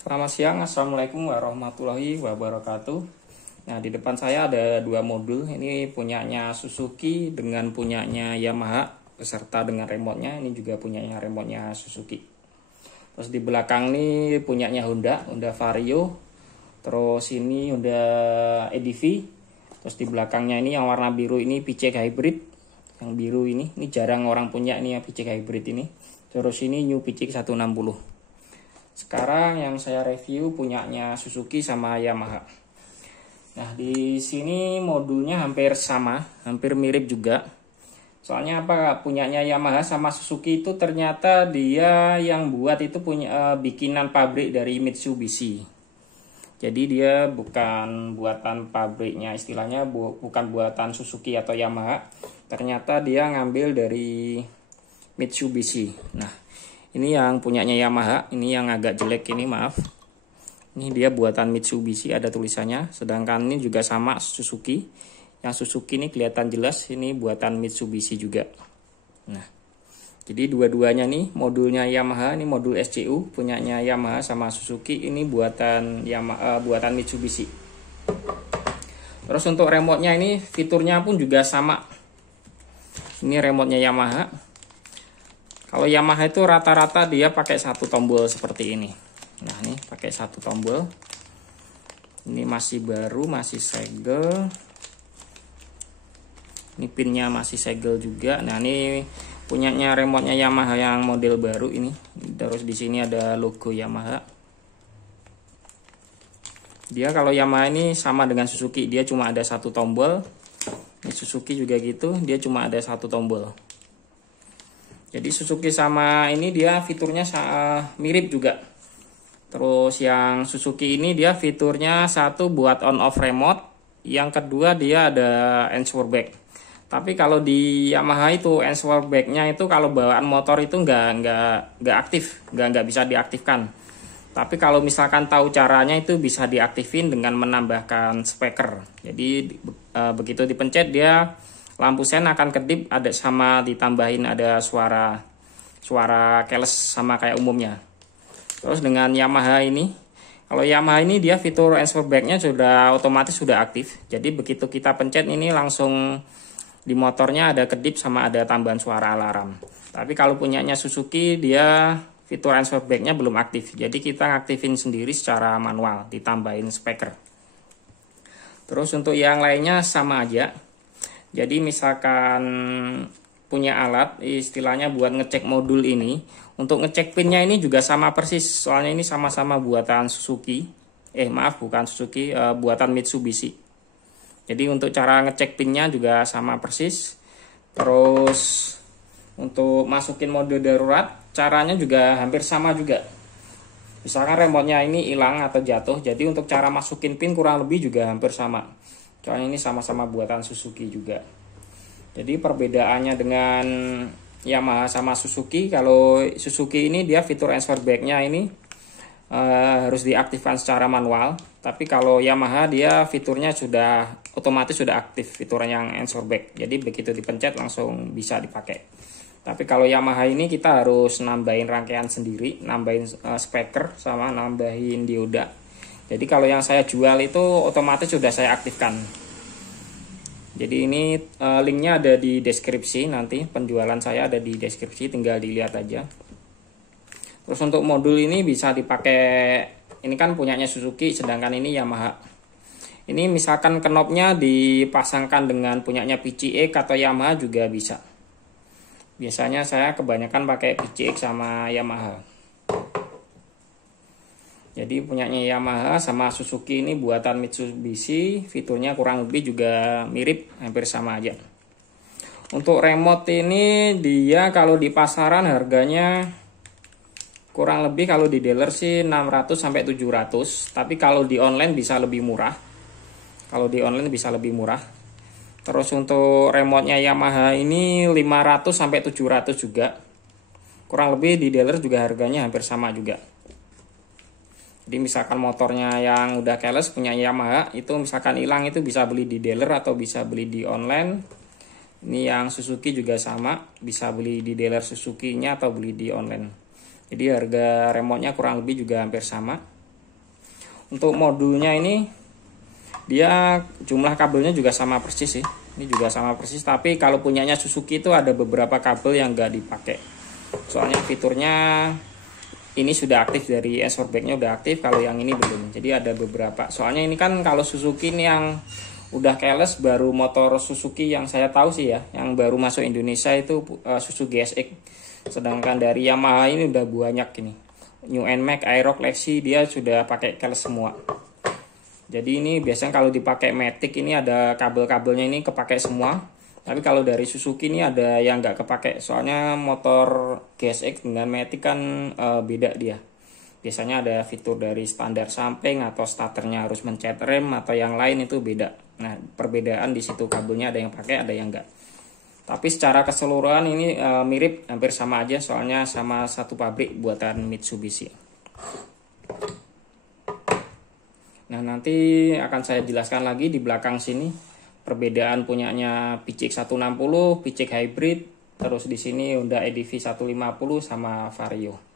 Selamat siang, Assalamualaikum warahmatullahi wabarakatuh. Nah, di depan saya ada dua modul. Ini punyanya Suzuki dengan punyanya Yamaha beserta dengan remote-nya. Ini juga punyanya remote-nya Suzuki. Terus di belakang ini punyanya Honda Vario. Terus ini Honda EDV. Terus di belakangnya ini yang warna biru ini PCX Hybrid. Yang biru ini jarang orang punya ini ya, PCX Hybrid ini. Terus ini New PCX 160. Sekarang yang saya review punyanya Suzuki sama Yamaha. Nah, di sini modulnya hampir sama, hampir mirip juga. Soalnya apa? Punyanya Yamaha sama Suzuki itu ternyata dia yang buat itu punya bikinan pabrik dari Mitsubishi. Jadi dia bukan buatan pabriknya, istilahnya bukan buatan Suzuki atau Yamaha. Ternyata dia ngambil dari Mitsubishi. Nah, ini yang punyanya Yamaha, ini yang agak jelek ini, maaf. Ini dia buatan Mitsubishi, ada tulisannya. Sedangkan ini juga sama Suzuki. Yang Suzuki ini kelihatan jelas, ini buatan Mitsubishi juga. Nah, jadi dua-duanya nih, modulnya Yamaha, ini modul SCU, punyanya Yamaha sama Suzuki, ini buatan buatan Mitsubishi. Terus untuk remote-nya ini, fiturnya pun juga sama. Ini remote-nya Yamaha. Kalau Yamaha itu rata-rata dia pakai satu tombol seperti ini. Nah, ini pakai satu tombol. Ini masih baru, masih segel. Ini pinnya masih segel juga. Nah, ini punyanya remote-nya Yamaha yang model baru ini. Terus di sini ada logo Yamaha. Dia kalau Yamaha ini sama dengan Suzuki, dia cuma ada satu tombol. Ini Suzuki juga gitu, dia cuma ada satu tombol. Jadi Suzuki sama ini dia fiturnya mirip juga. Terus yang Suzuki ini dia fiturnya satu buat on off remote, yang kedua dia ada answer back. Tapi kalau di Yamaha itu answer backnya itu kalau bawaan motor itu nggak aktif, nggak bisa diaktifkan. Tapi kalau misalkan tahu caranya itu bisa diaktifin dengan menambahkan speaker. Jadi begitu dipencet dia lampu sen akan kedip, ada sama ditambahin ada suara keles sama kayak umumnya. Terus dengan Yamaha ini, kalau Yamaha ini dia fitur answer back-nya sudah otomatis sudah aktif. Jadi begitu kita pencet ini langsung di motornya ada kedip sama ada tambahan suara alarm. Tapi kalau punyanya Suzuki dia fitur answer back-nya belum aktif. Jadi kita ngaktifin sendiri secara manual, ditambahin speaker. Terus untuk yang lainnya sama aja. Jadi misalkan punya alat istilahnya buat ngecek modul ini, untuk ngecek pinnya ini juga sama persis, soalnya ini sama-sama buatan Suzuki. Bukan Suzuki, buatan Mitsubishi. Jadi untuk cara ngecek pinnya juga sama persis. Terus untuk masukin mode darurat, caranya juga hampir sama juga. Misalkan remote-nya ini hilang atau jatuh, jadi untuk cara masukin pin kurang lebih juga hampir sama. Soalnya ini sama-sama buatan Suzuki juga. Jadi perbedaannya dengan Yamaha sama Suzuki, kalau Suzuki ini dia fitur answer back-nya ini harus diaktifkan secara manual. Tapi kalau Yamaha dia fiturnya sudah otomatis sudah aktif, fitur yang answer back. Jadi begitu dipencet langsung bisa dipakai. Tapi kalau Yamaha ini kita harus nambahin rangkaian sendiri, nambahin speaker sama nambahin dioda. Jadi kalau yang saya jual itu otomatis sudah saya aktifkan. Jadi ini linknya ada di deskripsi, nanti penjualan saya ada di deskripsi, tinggal dilihat aja. Terus untuk modul ini bisa dipakai, ini kan punyanya Suzuki, sedangkan ini Yamaha. Ini misalkan knopnya dipasangkan dengan punyanya PCX atau Yamaha juga bisa. Biasanya saya kebanyakan pakai PCX sama Yamaha. Jadi punyanya Yamaha sama Suzuki ini buatan Mitsubishi, fiturnya kurang lebih juga mirip, hampir sama aja. Untuk remote ini dia kalau di pasaran harganya kurang lebih kalau di dealer sih 600 sampai 700, tapi kalau di online bisa lebih murah. Kalau di online bisa lebih murah. Terus untuk remote-nya Yamaha ini 500 sampai 700 juga. Kurang lebih di dealer juga harganya hampir sama juga. Jadi misalkan motornya yang udah keles punya Yamaha, itu misalkan hilang itu bisa beli di dealer atau bisa beli di online. Ini yang Suzuki juga sama, bisa beli di dealer Suzuki-nya atau beli di online. Jadi harga remote-nya kurang lebih juga hampir sama. Untuk modulnya ini dia jumlah kabelnya juga sama persis sih. Ini juga sama persis, tapi kalau punyanya Suzuki itu ada beberapa kabel yang nggak dipakai. Soalnya fiturnya ini sudah aktif, dari Answer Back-nya udah aktif, kalau yang ini belum. Jadi ada beberapa. Soalnya ini kan kalau Suzuki ini yang udah keles baru motor Suzuki yang saya tahu sih ya, yang baru masuk Indonesia itu Suzuki SX. Sedangkan dari Yamaha ini udah banyak ini. New NMAX, Aerox, Lexi dia sudah pakai keles semua. Jadi ini biasanya kalau dipakai Matic ini ada kabel-kabelnya ini kepake semua. Tapi kalau dari Suzuki ini ada yang nggak kepake. Soalnya motor GSX dengan Matic kan beda dia. Biasanya ada fitur dari standar samping atau starternya harus mencet rem atau yang lain itu beda. Nah perbedaan di situ, kabelnya ada yang pakai ada yang enggak. Tapi secara keseluruhan ini mirip, hampir sama aja, soalnya sama satu pabrik buatan Mitsubishi. Nah nanti akan saya jelaskan lagi di belakang sini perbedaan punyanya PCX 160, PCX Hybrid, terus di sini Honda EDV 150 sama Vario.